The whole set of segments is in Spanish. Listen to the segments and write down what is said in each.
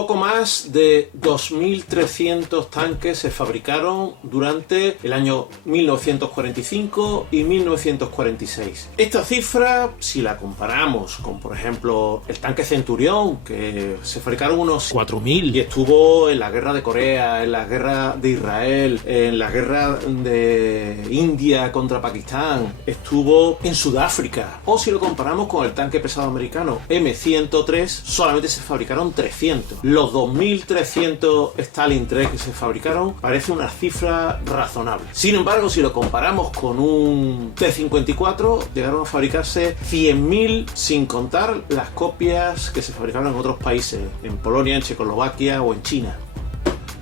Poco más de 2.300 tanques se fabricaron durante el año 1945 y 1946. Esta cifra, si la comparamos con, por ejemplo, el tanque Centurión, que se fabricaron unos 4.000 y estuvo en la guerra de Corea, en la guerra de Israel, en la guerra de India contra Pakistán, estuvo en Sudáfrica, o si lo comparamos con el tanque pesado americano M103, solamente se fabricaron 300. Los 2.300 Stalin III que se fabricaron parece una cifra razonable. Sin embargo, si lo comparamos con un T-54, llegaron a fabricarse 100.000, sin contar las copias que se fabricaron en otros países, en Polonia, en Checoslovaquia o en China.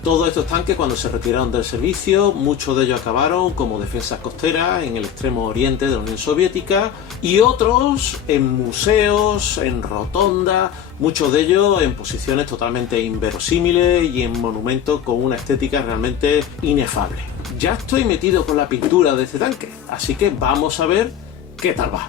Todos estos tanques, cuando se retiraron del servicio, muchos de ellos acabaron como defensas costeras en el extremo oriente de la Unión Soviética y otros en museos, en rotondas, muchos de ellos en posiciones totalmente inverosímiles y en monumentos con una estética realmente inefable. Ya estoy metido con la pintura de este tanque, así que vamos a ver qué tal va.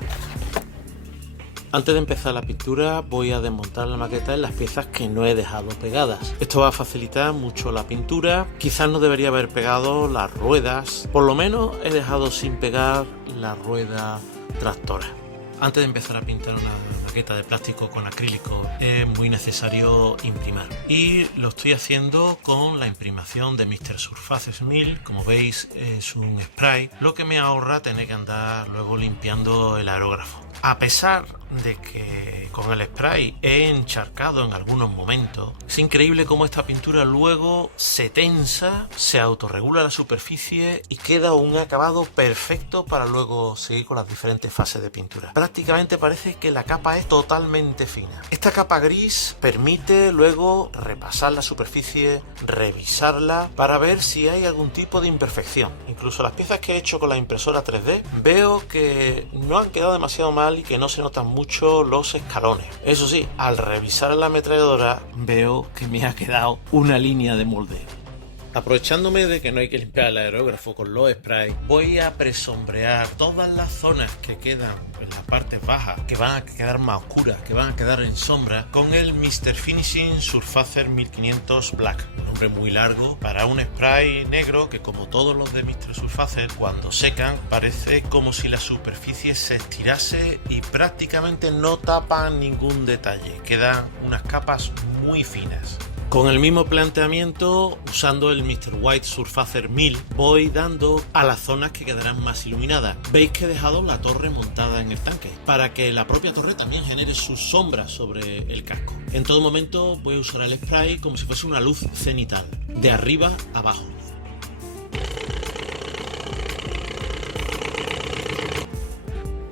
Antes de empezar la pintura voy a desmontar la maqueta en las piezas que no he dejado pegadas. Esto va a facilitar mucho la pintura. Quizás no debería haber pegado las ruedas. Por lo menos he dejado sin pegar la rueda tractora. Antes de empezar a pintar una maqueta de plástico con acrílico es muy necesario imprimir. Y lo estoy haciendo con la imprimación de Mr. Surface 1000. Como veis es un spray, lo que me ahorra tener que andar luego limpiando el aerógrafo. A pesar de que con el spray he encharcado en algunos momentos, es increíble cómo esta pintura luego se tensa, se autorregula la superficie y queda un acabado perfecto para luego seguir con las diferentes fases de pintura. Prácticamente parece que la capa es totalmente fina. Esta capa gris permite luego repasar la superficie, revisarla para ver si hay algún tipo de imperfección. Incluso las piezas que he hecho con la impresora 3D veo que no han quedado demasiado mal y que no se notan mucho los escalones. Eso sí, al revisar la ametralladora veo que me ha quedado una línea de moldeo. Aprovechándome de que no hay que limpiar el aerógrafo con los sprays, voy a presombrear todas las zonas que quedan en la parte baja, que van a quedar más oscuras, que van a quedar en sombra, con el Mr. Finishing Surfacer 1500 Black. Un nombre muy largo para un spray negro que, como todos los de Mr. Surfacer, cuando secan parece como si la superficie se estirase y prácticamente no tapan ningún detalle. Quedan unas capas muy finas. Con el mismo planteamiento, usando el Mr. White Surfacer 1000, voy dando a las zonas que quedarán más iluminadas. Veis que he dejado la torre montada en el tanque, para que la propia torre también genere sus sombras sobre el casco. En todo momento voy a usar el spray como si fuese una luz cenital, de arriba a abajo.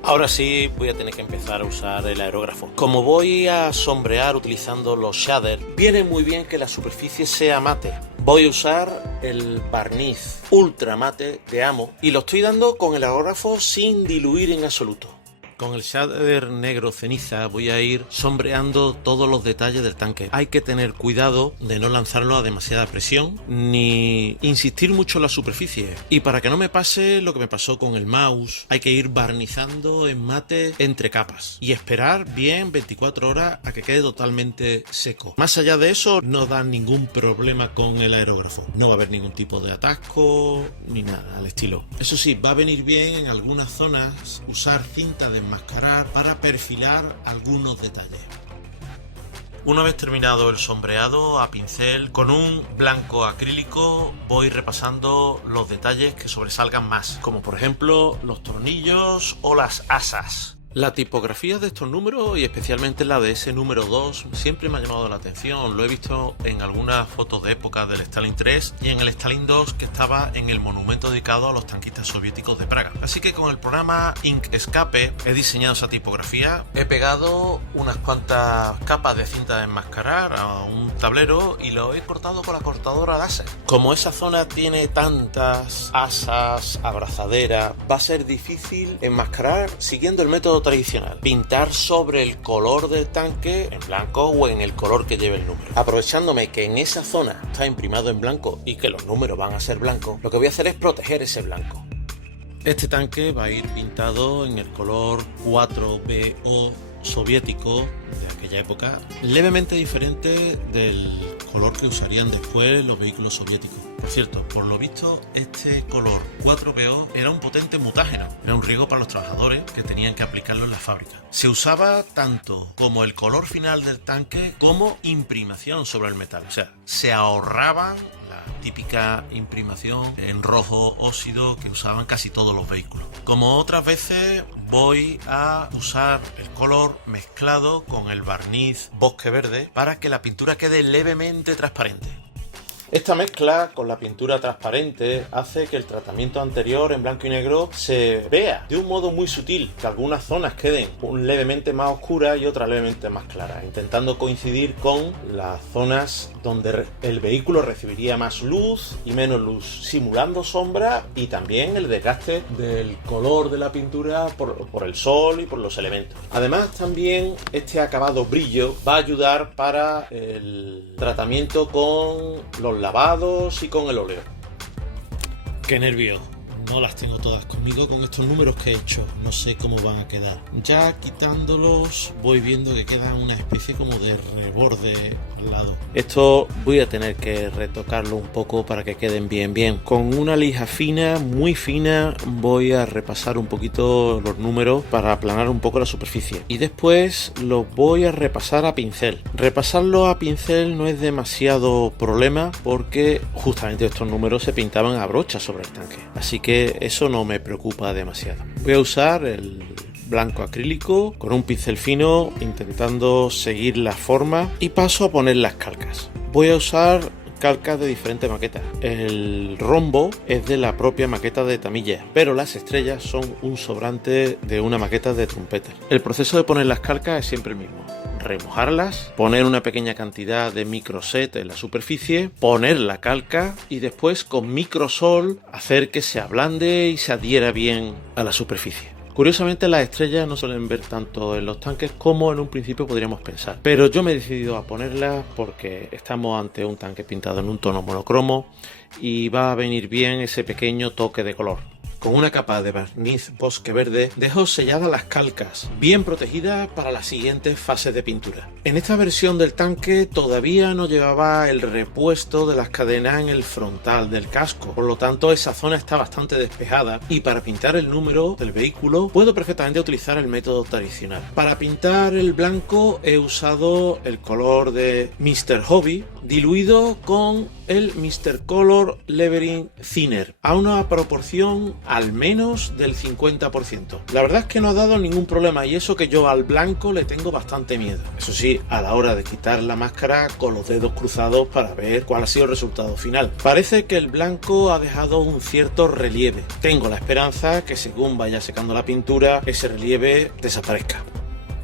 Ahora sí voy a tener que empezar a usar el aerógrafo. Como voy a sombrear utilizando los shaders, viene muy bien que la superficie sea mate. Voy a usar el barniz ultra mate de Amo y lo estoy dando con el aerógrafo sin diluir en absoluto. Con el shader negro ceniza voy a ir sombreando todos los detalles del tanque. Hay que tener cuidado de no lanzarlo a demasiada presión ni insistir mucho en la superficie. Y para que no me pase lo que me pasó con el mouse, hay que ir barnizando en mate entre capas y esperar bien 24 horas a que quede totalmente seco. Más allá de eso, no da ningún problema con el aerógrafo. No va a haber ningún tipo de atasco ni nada al estilo. Eso sí, va a venir bien en algunas zonas usar cinta de enmascarar para perfilar algunos detalles. Una vez terminado el sombreado a pincel con un blanco acrílico, voy repasando los detalles que sobresalgan más, como por ejemplo los tornillos o las asas. La tipografía de estos números y especialmente la de ese número 2 siempre me ha llamado la atención. Lo he visto en algunas fotos de época del Stalin 3 y en el Stalin 2 que estaba en el monumento dedicado a los tanquistas soviéticos de Praga. Así que con el programa Inkscape he diseñado esa tipografía. He pegado unas cuantas capas de cinta de enmascarar a un tablero y lo he cortado con la cortadora láser. Como esa zona tiene tantas asas, abrazaderas, va a ser difícil enmascarar siguiendo el método tradicional, pintar sobre el color del tanque en blanco o en el color que lleve el número. Aprovechándome que en esa zona está imprimado en blanco y que los números van a ser blancos, lo que voy a hacer es proteger ese blanco. Este tanque va a ir pintado en el color 4BO soviético de aquella época, levemente diferente del color que usarían después los vehículos soviéticos. Por cierto, por lo visto, este color 4PO era un potente mutágeno, era un riesgo para los trabajadores que tenían que aplicarlo en la fábrica. Se usaba tanto como el color final del tanque como imprimación sobre el metal, o sea, se ahorraban la típica imprimación en rojo óxido que usaban casi todos los vehículos. Como otras veces, voy a usar el color mezclado con el barniz bosque verde para que la pintura quede levemente transparente. Esta mezcla con la pintura transparente hace que el tratamiento anterior en blanco y negro se vea de un modo muy sutil, que algunas zonas queden levemente más oscuras y otras levemente más claras, intentando coincidir con las zonas donde el vehículo recibiría más luz y menos luz, simulando sombra y también el desgaste del color de la pintura por el sol y por los elementos. Además, también este acabado brillo va a ayudar para el tratamiento con los lavados y con el óleo. ¡Qué nervios! No las tengo todas conmigo con estos números que he hecho. No sé cómo van a quedar. Ya quitándolos voy viendo que queda una especie como de reborde al lado. Esto voy a tener que retocarlo un poco para que queden bien. Con una lija fina, muy fina, voy a repasar un poquito los números para aplanar un poco la superficie. Y después los voy a repasar a pincel. Repasarlo a pincel no es demasiado problema porque justamente estos números se pintaban a brocha sobre el tanque. Así que eso no me preocupa demasiado. Voy a usar el blanco acrílico con un pincel fino intentando seguir la forma y paso a poner las calcas. Voy a usar calcas de diferentes maquetas. El rombo es de la propia maqueta de Tamiya, pero las estrellas son un sobrante de una maqueta de Trumpeter. El proceso de poner las calcas es siempre el mismo. Remojarlas, poner una pequeña cantidad de microset en la superficie, poner la calca y después con microsol hacer que se ablande y se adhiera bien a la superficie. Curiosamente, las estrellas no suelen ver tanto en los tanques como en un principio podríamos pensar, pero yo me he decidido a ponerlas porque estamos ante un tanque pintado en un tono monocromo y va a venir bien ese pequeño toque de color. Con una capa de barniz bosque verde dejo selladas las calcas, bien protegidas para las siguientes fases de pintura. En esta versión del tanque todavía no llevaba el repuesto de las cadenas en el frontal del casco, por lo tanto esa zona está bastante despejada y para pintar el número del vehículo puedo perfectamente utilizar el método tradicional. Para pintar el blanco he usado el color de Mr. Hobby diluido con el Mr. Color Leveling Thinner a una proporción al menos del 50%. La verdad es que no ha dado ningún problema y eso que yo al blanco le tengo bastante miedo. Eso sí, a la hora de quitar la máscara con los dedos cruzados para ver cuál ha sido el resultado final. Parece que el blanco ha dejado un cierto relieve. Tengo la esperanza que según vaya secando la pintura ese relieve desaparezca.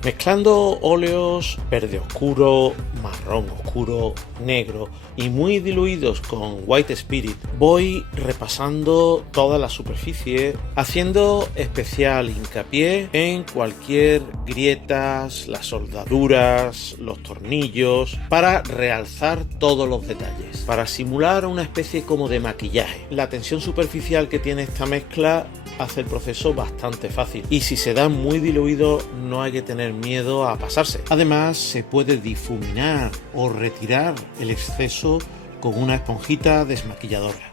Mezclando óleos verde oscuro, marrón oscuro, negro y muy diluidos con White Spirit, voy repasando toda la superficie, haciendo especial hincapié en cualquier grietas, las soldaduras, los tornillos, para realzar todos los detalles, para simular una especie como de maquillaje. La tensión superficial que tiene esta mezcla hace el proceso bastante fácil y si se da muy diluido no hay que tener miedo a pasarse. Además se puede difuminar o retirar el exceso con una esponjita desmaquilladora.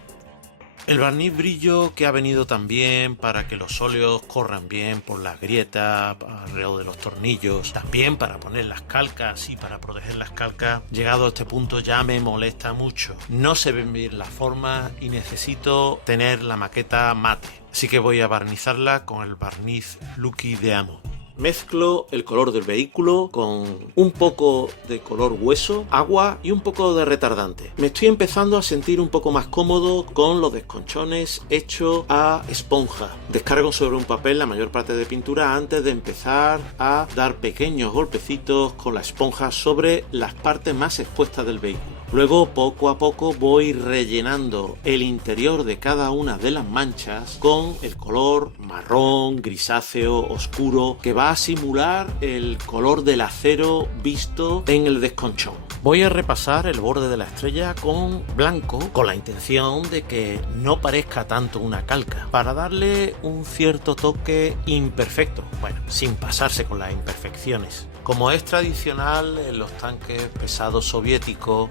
El barniz brillo que ha venido también para que los óleos corran bien por las grietas alrededor de los tornillos, también para poner las calcas y para proteger las calcas, llegado a este punto ya me molesta mucho. No se ven bien las formas y necesito tener la maqueta mate, así que voy a barnizarla con el barniz Lucky de Amo. Mezclo el color del vehículo con un poco de color hueso, agua y un poco de retardante. Me estoy empezando a sentir un poco más cómodo con los desconchones hechos a esponja. Descargo sobre un papel la mayor parte de pintura antes de empezar a dar pequeños golpecitos con la esponja sobre las partes más expuestas del vehículo. Luego, poco a poco, voy rellenando el interior de cada una de las manchas con el color marrón, grisáceo, oscuro, que va a simular el color del acero visto en el desconchón. Voy a repasar el borde de la estrella con blanco, con la intención de que no parezca tanto una calca, para darle un cierto toque imperfecto, bueno, sin pasarse con las imperfecciones. Como es tradicional en los tanques pesados soviéticos,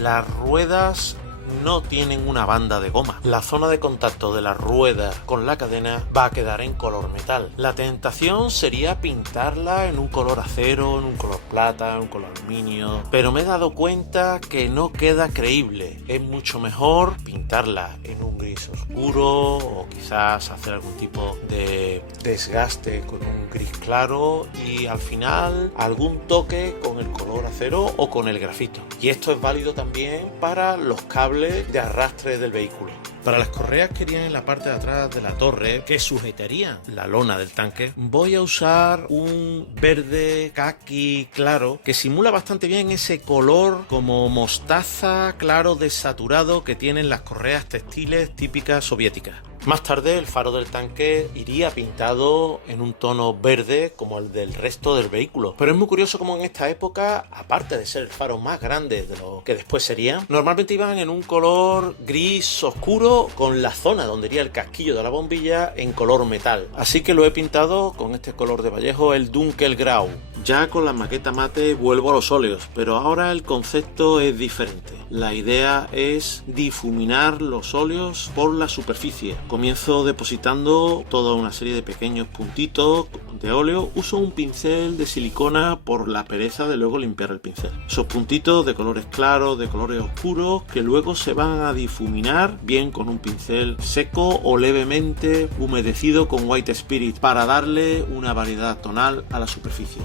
las ruedas no tienen una banda de goma. La zona de contacto de la rueda con la cadena va a quedar en color metal. La tentación sería pintarla en un color acero, en un color plata, en un color aluminio, pero me he dado cuenta que no queda creíble. Es mucho mejor pintarla en un gris oscuro o quizás hacer algún tipo de desgaste con un gris claro y al final algún toque con el color acero o con el grafito. Y esto es válido también para los cables de arrastre del vehículo. Para las correas que irían en la parte de atrás de la torre, que sujetarían la lona del tanque, voy a usar un verde caqui claro que simula bastante bien ese color como mostaza claro desaturado que tienen las correas textiles típicas soviéticas. Más tarde el faro del tanque iría pintado en un tono verde como el del resto del vehículo. Pero es muy curioso como en esta época, aparte de ser el faro más grande de lo que después sería, normalmente iban en un color gris oscuro con la zona donde iría el casquillo de la bombilla en color metal. Así que lo he pintado con este color de Vallejo, el Dunkelgrau. Ya con la maqueta mate vuelvo a los óleos, pero ahora el concepto es diferente. La idea es difuminar los óleos por la superficie. Comienzo depositando toda una serie de pequeños puntitos de óleo. Uso un pincel de silicona por la pereza de luego limpiar el pincel. Esos puntitos de colores claros, de colores oscuros, que luego se van a difuminar bien con un pincel seco o levemente humedecido con White Spirit para darle una variedad tonal a la superficie.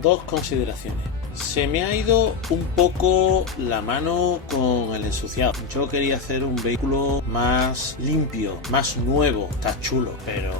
Dos consideraciones. Se me ha ido un poco la mano con el ensuciado. Yo quería hacer un vehículo más limpio, más nuevo. Está chulo, pero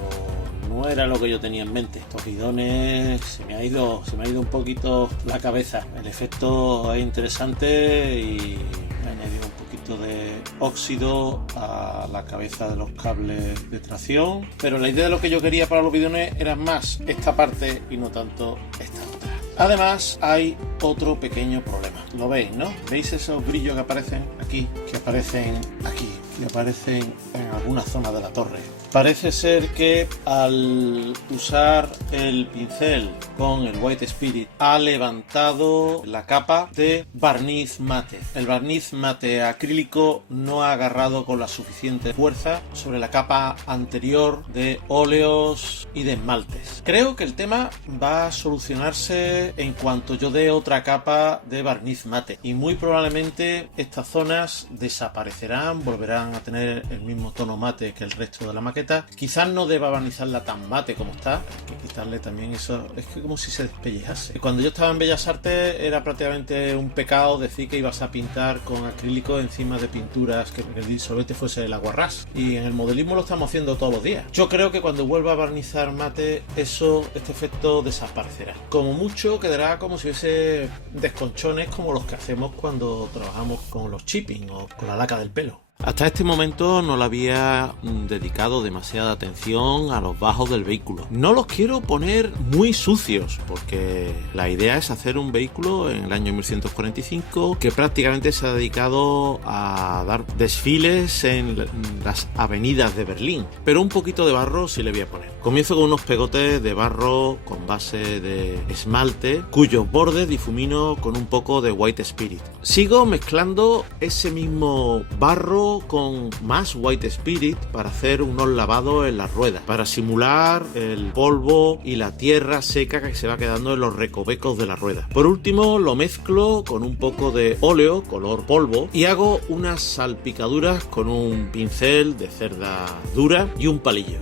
no era lo que yo tenía en mente. Estos bidones se me ha ido un poquito la cabeza. El efecto es interesante y me ha añadido un poquito de óxido a la cabeza de los cables de tracción. Pero la idea de lo que yo quería para los bidones era más esta parte y no tanto esta otra. Además hay otro pequeño problema. Lo veis, ¿no? ¿Veis esos brillos que aparecen aquí? Que aparecen aquí, que aparecen en alguna zona de la torre. Parece ser que al usar el pincel con el White Spirit ha levantado la capa de barniz mate. El barniz mate acrílico no ha agarrado con la suficiente fuerza sobre la capa anterior de óleos y de esmaltes. Creo que el tema va a solucionarse en cuanto yo dé otra capa de barniz mate y muy probablemente estas zonas desaparecerán, volverán a tener el mismo tono mate que el resto de la maqueta. Quizás no deba barnizarla tan mate como está, hay que quitarle también eso, es que como si se despellejase. Cuando yo estaba en Bellas Artes era prácticamente un pecado decir que ibas a pintar con acrílico encima de pinturas que el disolvente fuese el aguarrás, y en el modelismo lo estamos haciendo todos los días. Yo creo que cuando vuelva a barnizar mate este efecto desaparecerá. Como mucho quedará como si hubiese desconchones como los que hacemos cuando trabajamos con los chipping o con la laca del pelo. Hasta este momento no le había dedicado demasiada atención a los bajos del vehículo. No los quiero poner muy sucios porque la idea es hacer un vehículo en el año 1145 que prácticamente se ha dedicado a dar desfiles en las avenidas de Berlín. Pero un poquito de barro sí le voy a poner. Comienzo con unos pegotes de barro con base de esmalte cuyos bordes difumino con un poco de White Spirit. Sigo mezclando ese mismo barro con más White Spirit para hacer unos lavados en las ruedas, para simular el polvo y la tierra seca que se va quedando en los recovecos de la rueda. Por último lo mezclo con un poco de óleo color polvo y hago unas salpicaduras con un pincel de cerda dura y un palillo.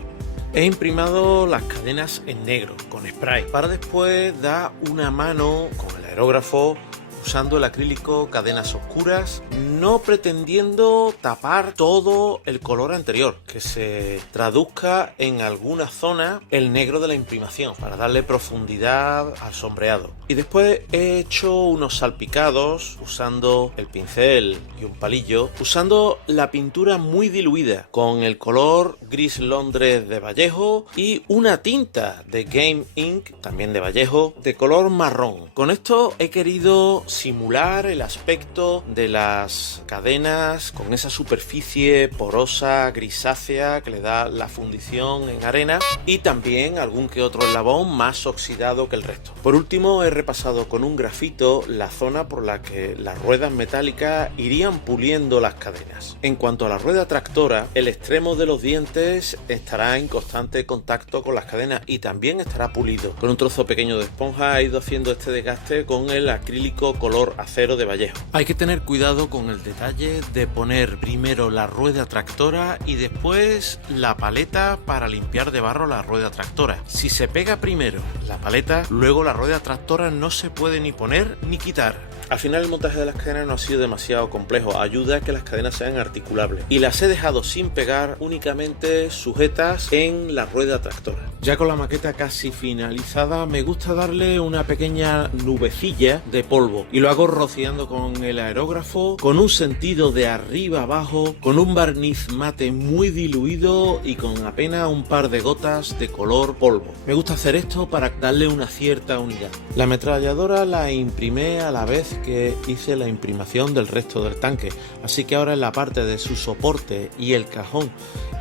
He imprimado las cadenas en negro con spray para después dar una mano con el aerógrafo usando el acrílico cadenas oscuras, no pretendiendo tapar todo el color anterior, que se traduzca en alguna zona el negro de la imprimación para darle profundidad al sombreado. Y después he hecho unos salpicados usando el pincel y un palillo, usando la pintura muy diluida con el color gris Londres de Vallejo y una tinta de Game Ink, también de Vallejo, de color marrón. Con esto he querido simular el aspecto de las cadenas con esa superficie porosa, grisácea que le da la fundición en arena, y también algún que otro eslabón más oxidado que el resto. Por último, he repasado con un grafito la zona por la que las ruedas metálicas irían puliendo las cadenas. En cuanto a la rueda tractora, el extremo de los dientes estará en constante contacto con las cadenas y también estará pulido. Con un trozo pequeño de esponja he ido haciendo este desgaste con el acrílico color acero de Vallejo. Hay que tener cuidado con el detalle de poner primero la rueda tractora y después la paleta para limpiar de barro la rueda tractora. Si se pega primero la paleta, luego la rueda tractora no se puede ni poner ni quitar. Al final el montaje de las cadenas no ha sido demasiado complejo, ayuda a que las cadenas sean articulables y las he dejado sin pegar, únicamente sujetas en la rueda tractora. Ya con la maqueta casi finalizada, me gusta darle una pequeña nubecilla de polvo y lo hago rociando con el aerógrafo, con un sentido de arriba abajo, con un barniz mate muy diluido y con apenas un par de gotas de color polvo. Me gusta hacer esto para darle una cierta unidad. La ametralladora la imprimé a la vez que hice la imprimación del resto del tanque, así que ahora en la parte de su soporte y el cajón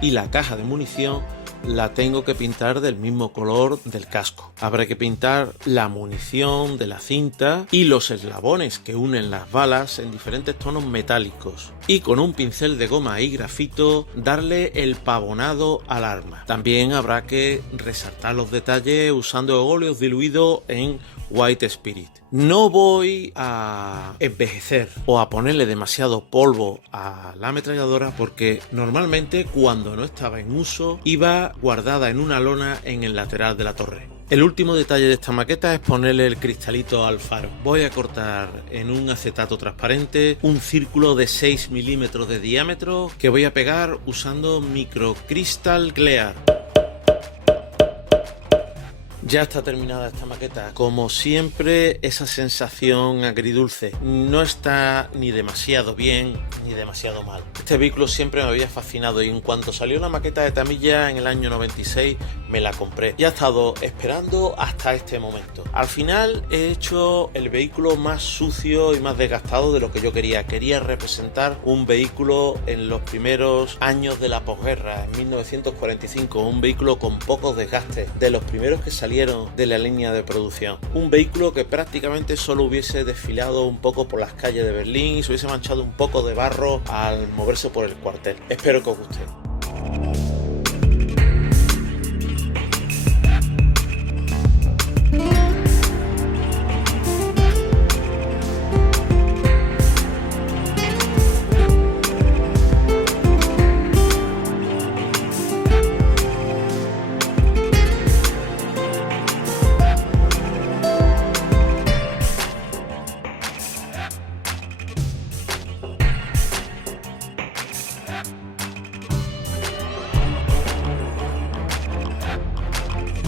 y la caja de munición la tengo que pintar del mismo color del casco. Habrá que pintar la munición de la cinta y los eslabones que unen las balas en diferentes tonos metálicos, y con un pincel de goma y grafito darle el pavonado al arma. También habrá que resaltar los detalles usando óleos diluidos en White Spirit. No voy a envejecer o a ponerle demasiado polvo a la ametralladora porque normalmente cuando no estaba en uso iba guardada en una lona en el lateral de la torre. El último detalle de esta maqueta es ponerle el cristalito al faro. Voy a cortar en un acetato transparente un círculo de 6 milímetros de diámetro que voy a pegar usando Microcrystal Clear. Ya está terminada esta maqueta. Como siempre, esa sensación agridulce. No está ni demasiado bien ni demasiado mal. Este vehículo siempre me había fascinado y en cuanto salió la maqueta de Tamiya en el año 96 me la compré. Y he estado esperando hasta este momento. Al final he hecho el vehículo más sucio y más desgastado de lo que yo quería. Quería representar un vehículo en los primeros años de la posguerra, en 1945. Un vehículo con pocos desgastes, de los primeros que salieron de la línea de producción. Un vehículo que prácticamente solo hubiese desfilado un poco por las calles de Berlín y se hubiese manchado un poco de barro al moverse por el cuartel. Espero que os guste.